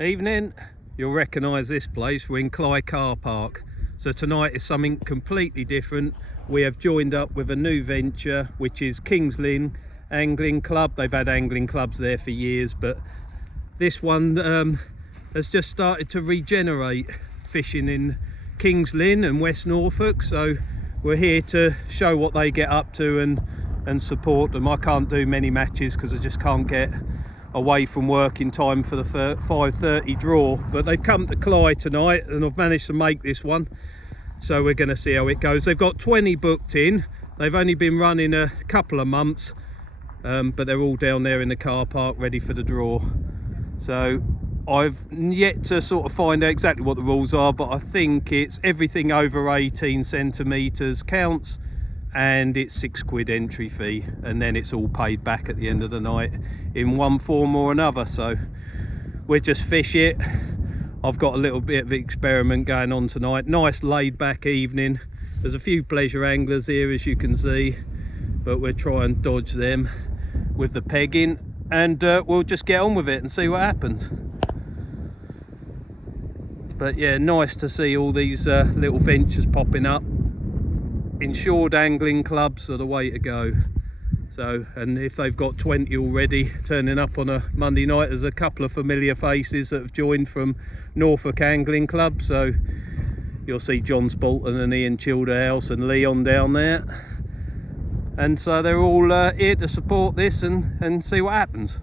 Evening. You'll recognise this place. We're in Cley car park. So tonight is something completely different. We have joined up with a new venture, which is Kings Lynn Angling Club. They've had angling clubs there for years, but this one has just started to regenerate fishing in Kings Lynn and West Norfolk. So we're here to show what they get up to and support them. I can't do many matches because I just can't get away from work in time for the 5:30 draw, but they've come to Cley tonight and I've managed to make this one, so we're going to see how it goes. They've got 20 booked in. They've only been running a couple of months, but they're all down there in the car park ready for the draw. So I've yet to sort of find out exactly what the rules are, but I think it's everything over 18 centimetres counts, and it's £6 entry fee, and then it's all paid back at the end of the night in one form or another. So we'll just fish it. I've got a little bit of experiment going on tonight. Nice laid back evening. There's a few pleasure anglers here, as you can see, but we'll try and dodge them with the pegging, and we'll just get on with it and see what happens. But yeah, nice to see all these little ventures popping up. Insured angling clubs are the way to go. So, and if they've got 20 already turning up on a Monday night, there's a couple of familiar faces that have joined from Norfolk Angling Club. So you'll see John Spalton and Ian Childerhouse and Leon down there, and so they're all here to support this and see what happens.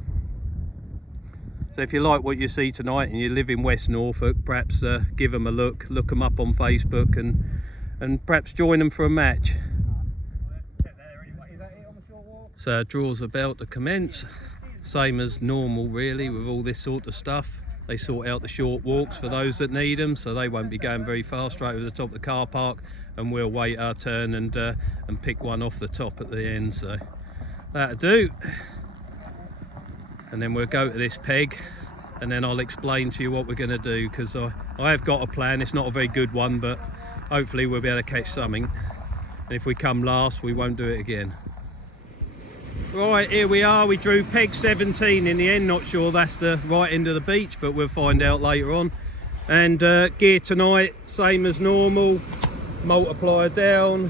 So if you like what you see tonight and you live in West Norfolk, perhaps give them a look them up on Facebook, and perhaps join them for a match. So draw's about to commence, same as normal really with all this sort of stuff. They sort out the short walks for those that need them, so they won't be going very far straight over the top of the car park, and we'll wait our turn and pick one off the top at the end. So that'll do, and then we'll go to this peg, and then I'll explain to you what we're going to do, because I have got a plan. It's not a very good one, but hopefully we'll be able to catch something, and if we come last we won't do it again. Right, here we are. We drew peg 17 in the end. Not sure that's the right end of the beach, but we'll find out later on. And gear tonight, same as normal. Multiplier down,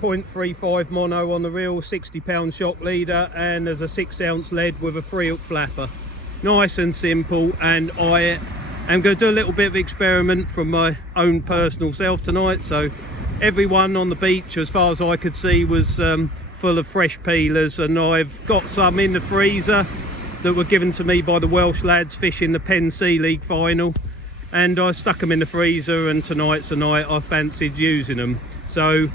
0.35 mono on the reel, 60-pound shock leader, and there's a 6-ounce lead with a 3-hook flapper. Nice and simple, and I am going to do a little bit of experiment from my own personal self tonight. So everyone on the beach, as far as I could see, was full of fresh peelers, and I've got some in the freezer that were given to me by the Welsh lads fishing the Penn Sea League final, and I stuck them in the freezer, and tonight's the night I fancied using them. So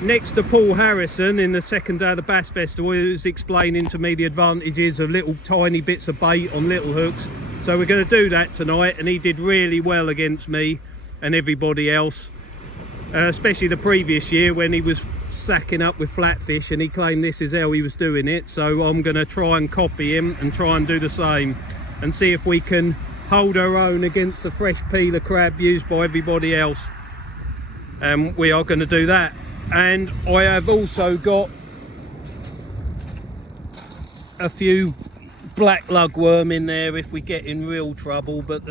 next to Paul Harrison in the second day of the Bass Festival, he was explaining to me the advantages of little tiny bits of bait on little hooks. So we're going to do that tonight, and he did really well against me and everybody else, especially the previous year when he was sacking up with flatfish, and he claimed this is how he was doing it. So I'm going to try and copy him and try and do the same, and see if we can hold our own against the fresh peeler crab used by everybody else. And we are going to do that. And I have also got a few black lugworm in there if we get in real trouble, but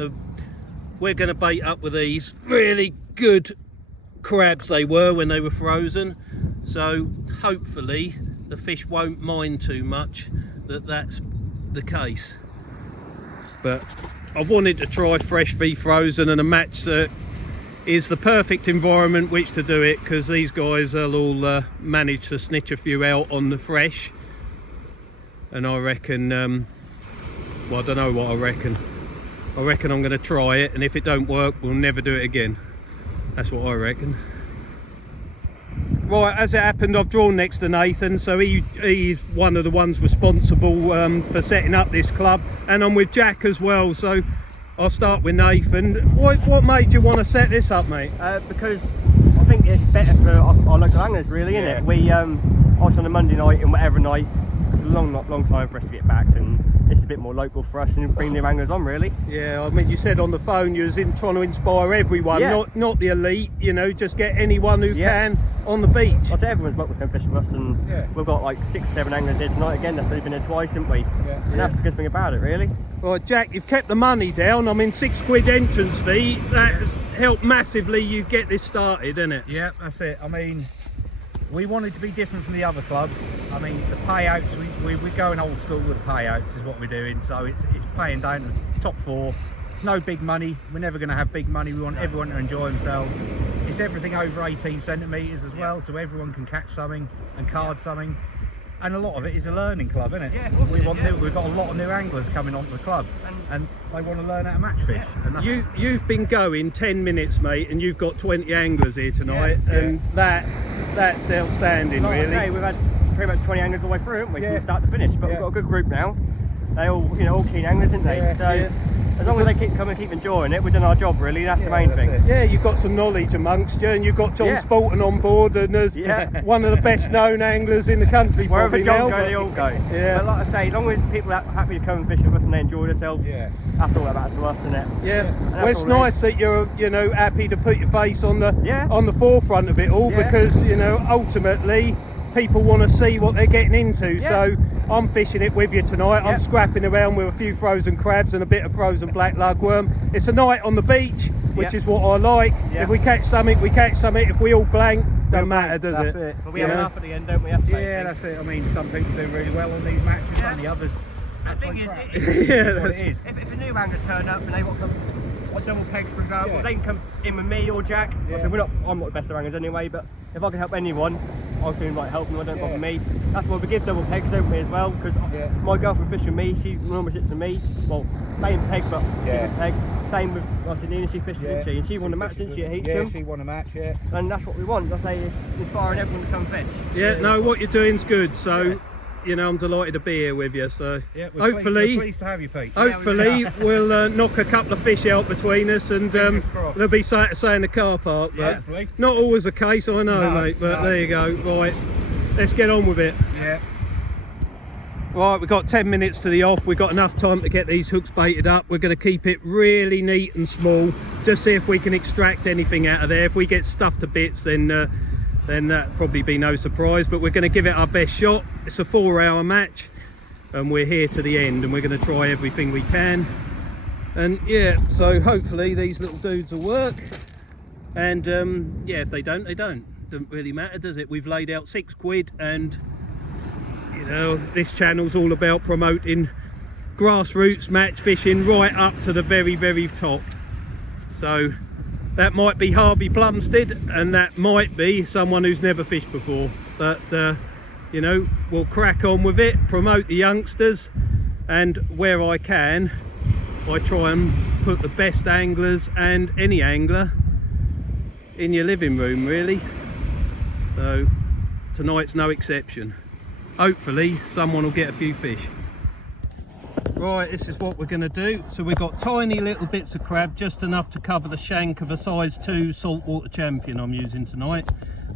we're going to bait up with these really good crabs they were when they were frozen. So hopefully the fish won't mind too much that that's the case. But I wanted to try fresh v frozen, and a match that is the perfect environment which to do it, because these guys will all manage to snitch a few out on the fresh. And I reckon, well, I don't know what I reckon. I reckon I'm going to try it, and if it don't work, we'll never do it again. That's what I reckon. Right, as it happened, I've drawn next to Nathan, so he's one of the ones responsible for setting up this club, and I'm with Jack as well. So I'll start with Nathan. What made you want to set this up, mate? Because I think it's better for our local anglers, really, isn't it? We obviously on a Monday night and whatever night, it's a long time for us to get back, and it's a bit more local for us and bring new anglers on, really. Yeah, I mean, you said on the phone you was trying to inspire everyone, not the elite, you know, just get anyone who can on the beach. I say everyone's welcome to come fishing with us, and we've got like 6 or 7 anglers here tonight again. That's only been here twice, haven't we? And that's the good thing about it, really. Right, Jack, you've kept the money down. I mean, £6 entrance fee. That's helped massively. You get this started, isn't it? Yeah, that's it. I mean, we wanted to be different from the other clubs. I mean, the payouts, we're going old school with the payouts is what we're doing. So it's paying down to the top 4. It's no big money. We're never going to have big money. We want everyone to enjoy themselves. It's everything over 18 centimetres as well, so everyone can catch something and card something. And a lot of it is a learning club, isn't it? Yeah, of course we've got a lot of new anglers coming onto the club, and they want to learn how to match fish. And that's, You've been going 10 minutes, mate, and you've got 20 anglers here tonight, and that's outstanding, like really. I say, we've had pretty much 20 anglers all the way through, haven't we, from start to finish? But we've got a good group now. They all, all keen anglers, aren't they? As long as they keep coming, keep enjoying it, we've done our job, really. That's the main thing. Yeah, you've got some knowledge amongst you, and you've got John Spalton on board, and there's one of the best known anglers in the country. Wherever John now, goes, they all go. Yeah. But like I say, as long as people are happy to come and fish with us and they enjoy themselves, that's all that matters to us, isn't it? Yeah. Well, it's nice that you're, happy to put your face on the forefront of it all, because ultimately people want to see what they're getting into. So I'm fishing it with you tonight. I'm scrapping around with a few frozen crabs and a bit of frozen black lugworm. It's a night on the beach, which is what I like. If we catch something, we catch something. If we all blank, doesn't matter, does it? That's it. But we have enough at the end, don't we? That's that's it. I mean, some people do really well on these matches, and the others. The thing is, what it is. If a new angler turn up and they want to come, double pegs for example, they can come in with me or Jack. I said, I'm not the best of anglers anyway, but if I can help anyone, I'll soon like help them. I don't bother me. That's why we give double pegs, don't we, as well? Because my girlfriend fishes with me. She normally sits with me. Well, same peg, but different peg. Same with Nina. She fished, didn't she? And she won the match, didn't she? At Heacham. She won a match. And that's what we want. I say it's inspiring everyone to come fish. No, what you're doing's good. So. I'm delighted to be here with you. So hopefully, we're pleased to have you, Pete. Hopefully, we'll knock a couple of fish out between us, and there'll be something to say in the car park. But not always the case, I know, mate. But there you go. Right, let's get on with it. Right, we've got 10 minutes to the off. We've got enough time to get these hooks baited up. We're going to keep it really neat and small, just see if we can extract anything out of there. If we get stuffed to bits, then that'd probably be no surprise, but we're going to give it our best shot. It's a 4-hour match, and we're here to the end, and we're going to try everything we can. And so hopefully these little dudes will work. And if they don't, they don't. Doesn't really matter, does it? We've laid out £6, and this channel's all about promoting grassroots match fishing right up to the very, very top. So that might be Harvey Plumstead, and that might be someone who's never fished before. But, we'll crack on with it, promote the youngsters, and where I can, I try and put the best anglers and any angler in your living room, really. So tonight's no exception. Hopefully someone will get a few fish. Right, this is what we're going to do. So we've got tiny little bits of crab, just enough to cover the shank of a size 2 saltwater champion I'm using tonight.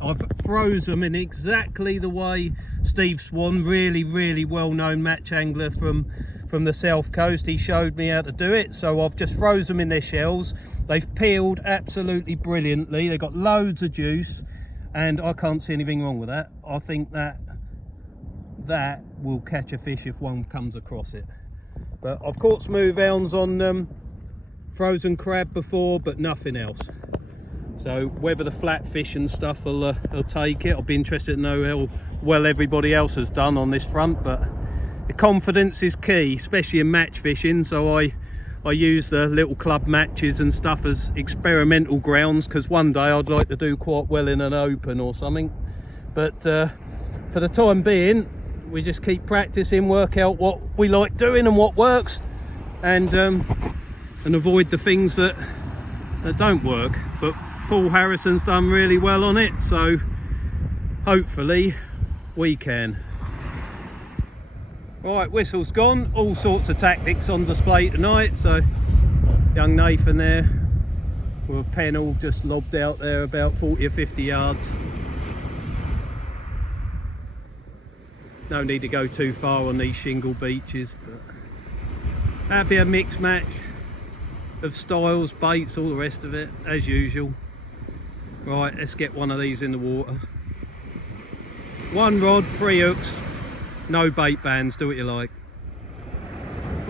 I've froze them in exactly the way Steve Swan, really well-known match angler from the south coast, he showed me how to do it. So I've just froze them in their shells. They've peeled absolutely brilliantly. They've got loads of juice, and I can't see anything wrong with that. I think that will catch a fish if one comes across it. But I've caught smooth hounds on frozen crab before, but nothing else. So whether the flatfish and stuff will take it, I'll be interested to know how well everybody else has done on this front. But the confidence is key, especially in match fishing. So I use the little club matches and stuff as experimental grounds, because one day I'd like to do quite well in an open or something. But for the time being, we just keep practicing, work out what we like doing and what works, and avoid the things that don't work. But Paul Harrison's done really well on it, so hopefully we can. Right, whistle's gone. All sorts of tactics on display tonight. So young Nathan there with a pennel just lobbed out there about 40 or 50 yards. No need to go too far on these shingle beaches, but that'd be a mixed match of styles, baits, all the rest of it, as usual. Right, let's get one of these in the water. One rod, 3 hooks, no bait bands, do what you like.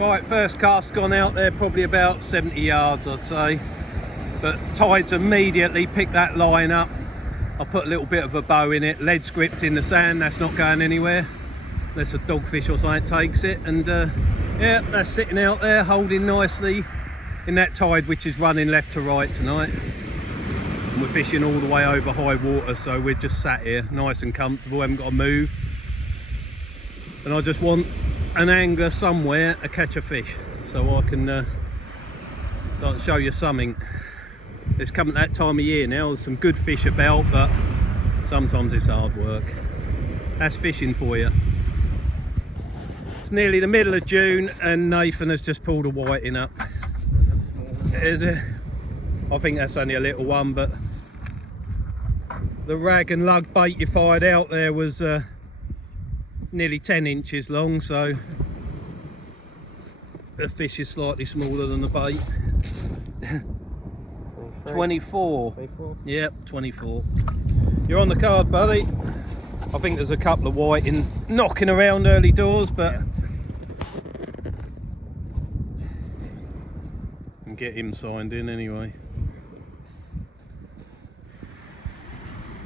Right, first cast gone out there, probably about 70 yards I'd say. But tides immediately picked that line up. I put a little bit of a bow in it, lead script in the sand, that's not going anywhere. Unless a dogfish or something takes it. And yeah, that's sitting out there holding nicely in that tide which is running left to right tonight. And we're fishing all the way over high water, so we're just sat here nice and comfortable, haven't got to move. And I just want an angler somewhere to catch a fish so I can start to show you something. It's coming that time of year now, there's some good fish about, but sometimes it's hard work. That's fishing for you. It's nearly the middle of June and Nathan has just pulled a whiting up. Is it? I think that's only a little one, but the rag and lug bait you fired out there was nearly 10 inches long, so the fish is slightly smaller than the bait. 24. 24? Yep, 24. You're on the card, buddy. I think there's a couple of whiting knocking around early doors, but yeah. And get him signed in anyway.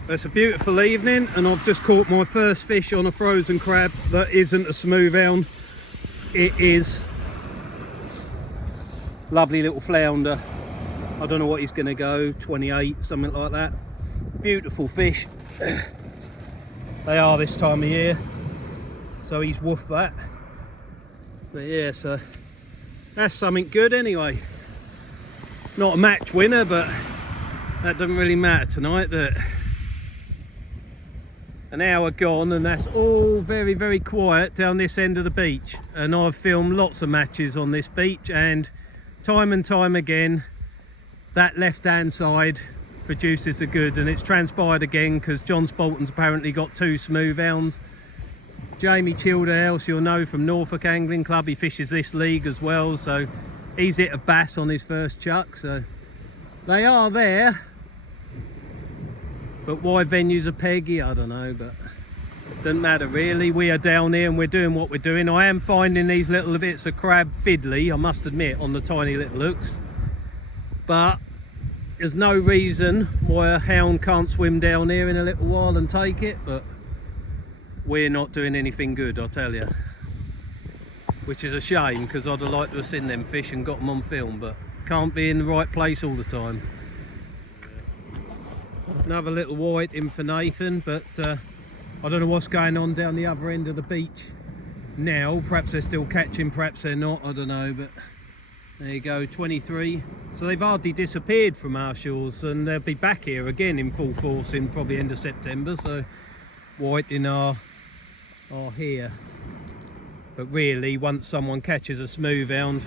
It's a beautiful evening and I've just caught my first fish on a frozen crab that isn't a smooth hound. It is lovely little flounder. I don't know what he's going to go, 28, something like that. Beautiful fish. They are this time of year, so he's woofed that. But yeah, so that's something good anyway. Not a match winner, but that doesn't really matter tonight. That an hour gone and that's all very, very quiet down this end of the beach. And I've filmed lots of matches on this beach, and time again that left hand side produces a good, and it's transpired again because John Spalton's apparently got 2 smooth hounds. Jamie Childerhouse, you'll know from Norfolk Angling Club, he fishes this league as well, so he's hit a bass on his first chuck, so they are there. But why venues are peggy, I don't know, but it doesn't matter really. We are down here and we're doing what we're doing. I am finding these little bits of crab fiddly, I must admit, on the tiny little hooks. But there's no reason why a hound can't swim down here in a little while and take it, but we're not doing anything good, I'll tell you. Which is a shame, because I'd have liked to have seen them fish and got them on film, but can't be in the right place all the time. Another little white in for Nathan, but I don't know what's going on down the other end of the beach now. Perhaps they're still catching, perhaps they're not, I don't know, but there you go, 23. So they've hardly disappeared from our shores, and they'll be back here again in full force in probably end of September, so whiting are here. But really, once someone catches a smooth hound,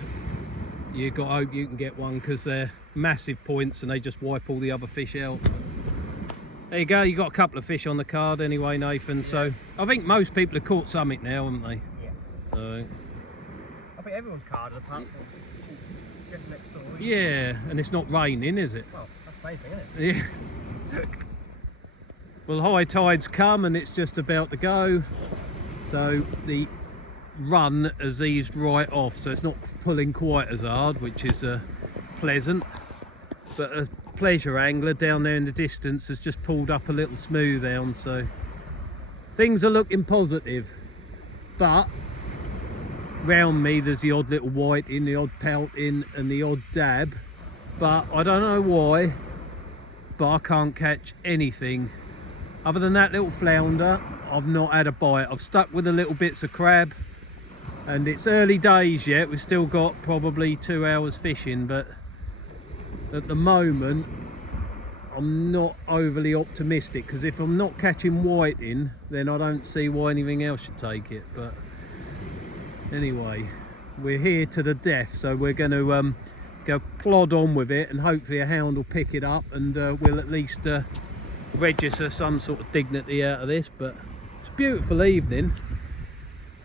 you've got to hope you can get one, because they're massive points and they just wipe all the other fish out. There you go, you got a couple of fish on the card anyway, Nathan. Yeah. So I think most people have caught something now, haven't they? Yeah. So I think everyone's carded apart from next door. Yeah, and it's not raining, is it? Well, that's the main thing, isn't it? Yeah. Well, high tide's come and it's just about to go. So the run has eased right off, so it's not pulling quite as hard, which is pleasant. But a pleasure angler down there in the distance has just pulled up a little smooth hound, so things are looking positive. But round me there's the odd little white in, the odd pout in and the odd dab, but I don't know why, but I can't catch anything other than that little flounder. I've not had a bite. I've stuck with the little bits of crab, and it's early days yet, we've still got probably 2 hours fishing, but at the moment I'm not overly optimistic, because if I'm not catching whiting, then I don't see why anything else should take it. But anyway, we're here to the death, so we're going to go plod on with it, and hopefully a hound will pick it up, and we'll at least register some sort of dignity out of this. But it's a beautiful evening,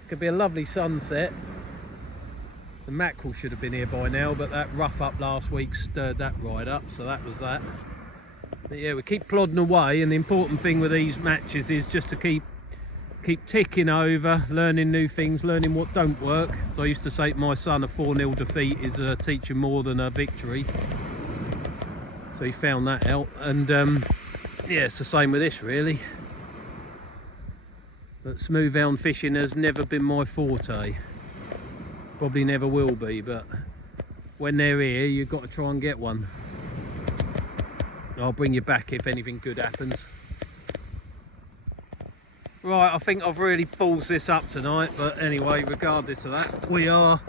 could be a lovely sunset. The mackerel should have been here by now, but that rough up last week stirred that right up, so that was that. But yeah, we keep plodding away, and the important thing with these matches is just to keep keep ticking over, learning new things, learning what don't work. So I used to say to my son, a 4-0 defeat is teaching more than a victory. So he found that out, and yeah, it's the same with this really. But smooth hound fishing has never been my forte. Probably never will be, but when they're here, you've got to try and get one. I'll bring you back if anything good happens. Right, I think I've really balls this up tonight, but anyway, regardless of that, we are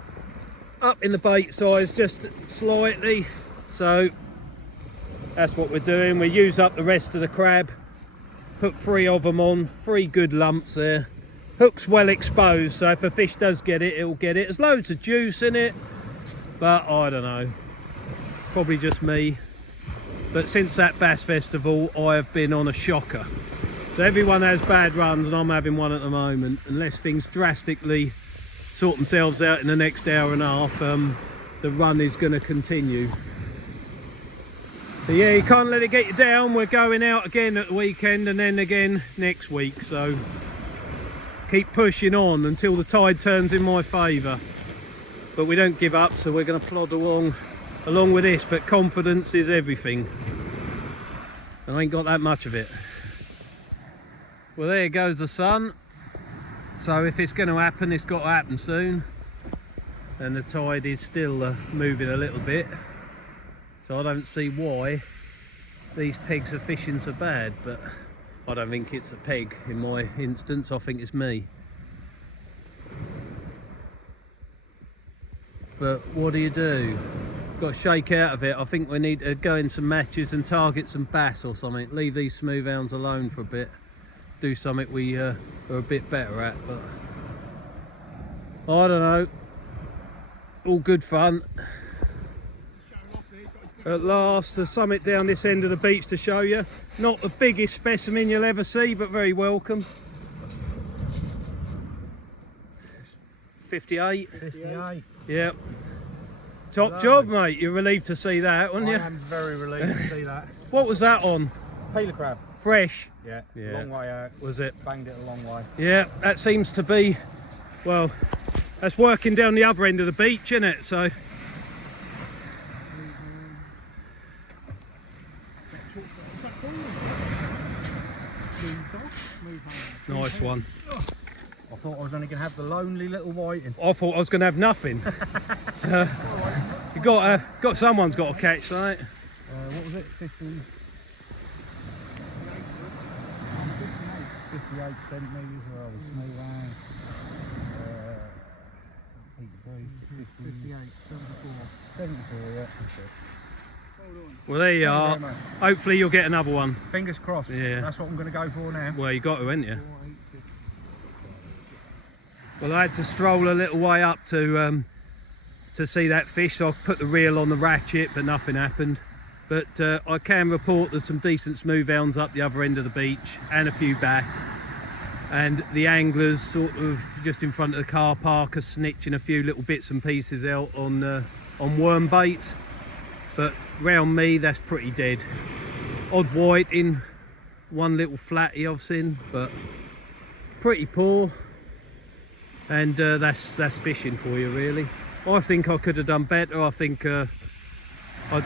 up in the bait size just slightly, so that's what we're doing. We use up the rest of the crab, put 3 of them on, 3 good lumps there. Hook's well exposed, so if a fish does get it, it'll get it. There's loads of juice in it, but I don't know, probably just me. But since that Bass Festival, I have been on a shocker. So everyone has bad runs, and I'm having one at the moment. Unless things drastically sort themselves out in the next hour and a half, the run is going to continue. But yeah, you can't let it get you down. We're going out again at the weekend, and then again next week. So keep pushing on until the tide turns in my favour. But we don't give up, so we're going to plod along with this. But confidence is everything. I ain't got that much of it. Well, there goes the sun. So if it's going to happen, it's got to happen soon. And the tide is still moving a little bit. So I don't see why these pegs are fishing so bad, but I don't think it's the peg in my instance. I think it's me. But what do you do? Got to shake out of it. I think we need to go into matches and target some bass or something. Leave these smooth hounds alone for a bit. Do something we are a bit better at, but I don't know. All good fun. At last, there's something down this end of the beach to show you. Not the biggest specimen you'll ever see, but very welcome. 58. 58. Yep. Top job, mate. You're relieved to see that, weren't you? I am very relieved to see that. What was that on? Peeler crab. Fresh. Yeah, Yeah. long way out. Was it? Banged it a long way. Yeah, that seems to be, well, that's working down the other end of the beach, isn't it? So. Nice one. I thought I was only going to have the lonely little whiting. I thought I was going to have nothing. You got someone's got to catch, right? What was it? 58 centimetres, where I was smooth round. 58, 74, yeah. That's it. Well, there you are. Hopefully you'll get another one. Fingers crossed. Yeah. That's what I'm going to go for now. Well, you got to, haven't you? Well, I had to stroll a little way up to see that fish, so I put the reel on the ratchet, but nothing happened. But I can report there's some decent smooth hounds up the other end of the beach, and a few bass. And the anglers sort of just in front of the car park are snitching a few little bits and pieces out on worm bait. But round me, that's pretty dead. Odd white in one little flatty I've seen, but pretty poor. And that's fishing for you, really. I think I could have done better. I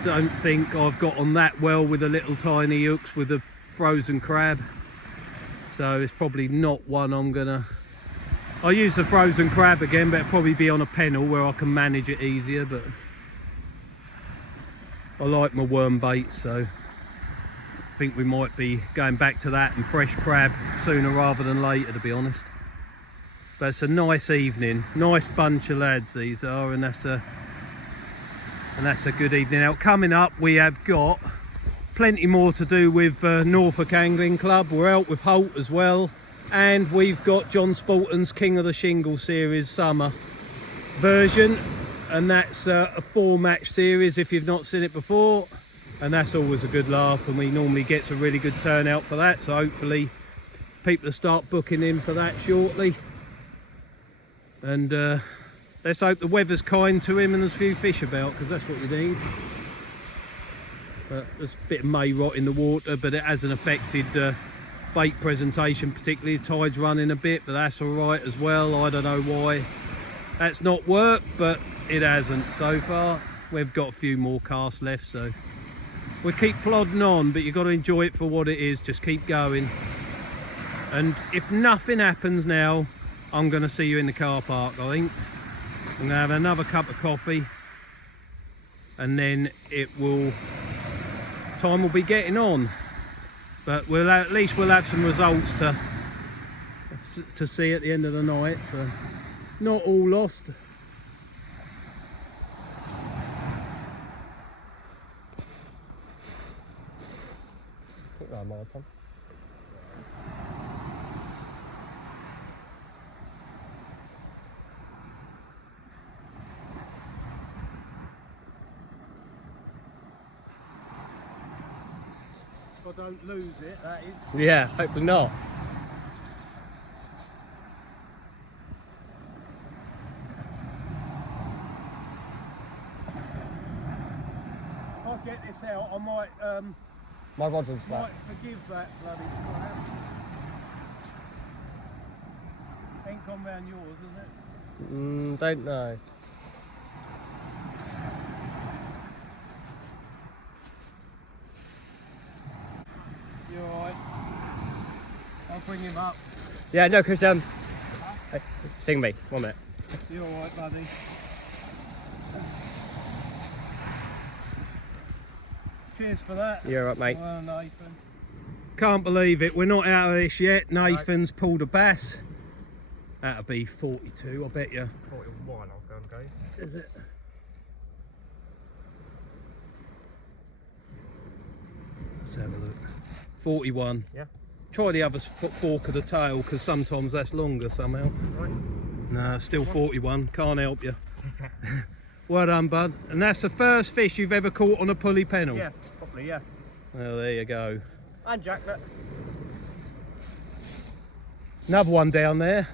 don't think I've got on that well with the little tiny hooks with the frozen crab. So it's probably not one I'm gonna. I'll use the frozen crab again, but it'll probably be on a pennel where I can manage it easier. But I like my worm bait, so I think we might be going back to that and fresh crab sooner rather than later, to be honest. But it's a nice evening, nice bunch of lads these are, and that's a good evening out. Coming up, we have got plenty more to do with Norfolk Angling Club. We're out with Holt as well, and we've got John Spalton's King of the Shingle Series summer version, and that's a 4-match series if you've not seen it before, and that's always a good laugh, and we normally get a really good turnout for that, so hopefully people will start booking in for that shortly. And let's hope the weather's kind to him and there's a few fish about, because that's what we need. But there's a bit of may rot in the water, but it hasn't affected bait presentation particularly. The tide's running a bit, but that's all right as well. I don't know why that's not worked, but it hasn't so far. We've got a few more casts left, so we'll keep plodding on, but you've got to enjoy it for what it is. Just keep going, and if nothing happens now, I'm going to see you in the car park. I think I'm going to have another cup of coffee, and then time will be getting on. But at least we'll have some results to see at the end of the night, so not all lost. If I don't lose it, that is. Yeah, hopefully not. If I get this out, I might My rod's on slack. might forgive that bloody crap. Ain't gone round yours, is it? Don't know. You alright? I'll bring him up. Yeah, no, because hey, sing me, 1 minute. You alright, buddy? Cheers for that. You're alright, mate. Well, Nathan. Can't believe it, we're not out of this yet. Nathan's pulled a bass. That'll be 42, I bet you. 41, I'll go and go. Is it? Let's have a look. 41. Yeah. Try the other fork of the tail, because sometimes that's longer somehow. Right. No, still 41. Can't help you. Well done, bud. And that's the first fish you've ever caught on a pulley pennel? Yeah, probably, yeah. Well, there you go. And Jack, look. Another one down there.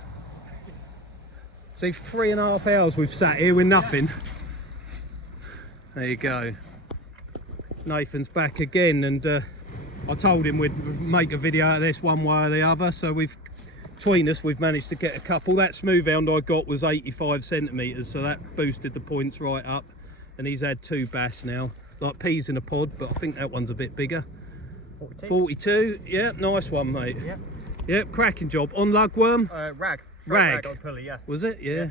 See, 3.5 hours we've sat here with nothing. There you go. Nathan's back again, and I told him we'd make a video out of this one way or the other, so between us we've managed to get a couple. That smooth hound I got was 85 centimetres, so that boosted the points right up, and he's had 2 bass now, like peas in a pod, but I think that one's a bit bigger. 42, yeah, nice one, mate. Yep. Yep, cracking job. On lugworm? Rag. Rag. On pulley, yeah. Was it? Yeah.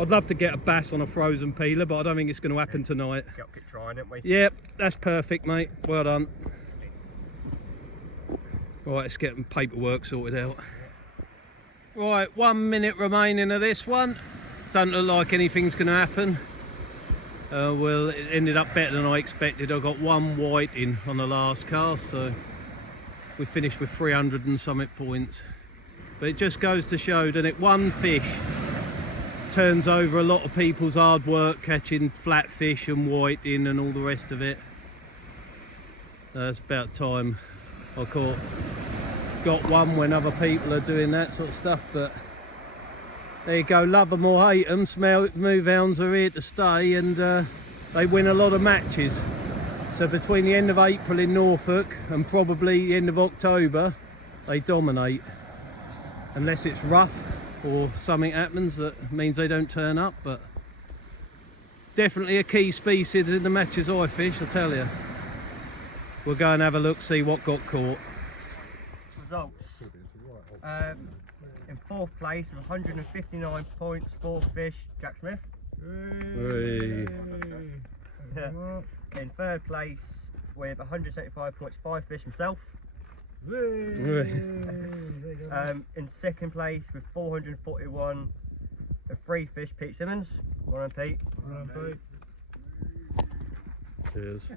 I'd love to get a bass on a frozen peeler, but I don't think it's going to happen tonight. Keep trying, haven't we? Yep, that's perfect, mate. Well done. Right, let's get some paperwork sorted out. Right, 1 minute remaining of this one. Don't look like anything's going to happen. Well, it ended up better than I expected. I got 1 whiting on the last cast, so we finished with 300 and something points. But it just goes to show, doesn't it? 1 fish turns over a lot of people's hard work catching flatfish and whiting and all the rest of it. It's about time I got one when other people are doing that sort of stuff. But there you go, love them or hate them, smooth hounds are here to stay, and they win a lot of matches. So between the end of April in Norfolk and probably the end of October, they dominate. Unless it's rough or something happens that means they don't turn up, but definitely a key species in the matches I fish, I tell you. We'll go and have a look, see what got caught. Results. In 4th place with 159 points, 4th fish, Jack Smith. Hey. In 3rd place with 175 points, 5 fish himself. In 2nd place with 441 and 3 fish, Pete Simmons. Well done, Pete. Cheers.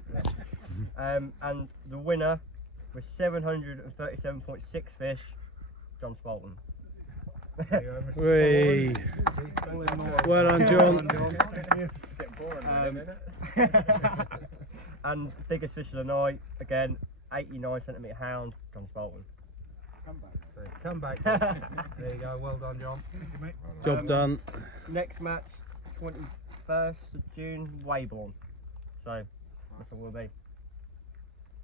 And the winner was 737.6 fish, John Spalton. Hey. Well done, John. And biggest fish of the night, again, 89 centimetre hound, John Spalton. Come back. There you go. Well done, John. Job done. Next match, 21st of June, Weybourne. So, that's what we'll be.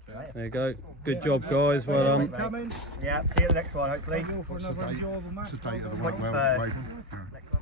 There you go. Good job, guys. Well done. Coming. Yeah, see you at the next one, hopefully. For another enjoyable match. It's the date of the 21st. yeah.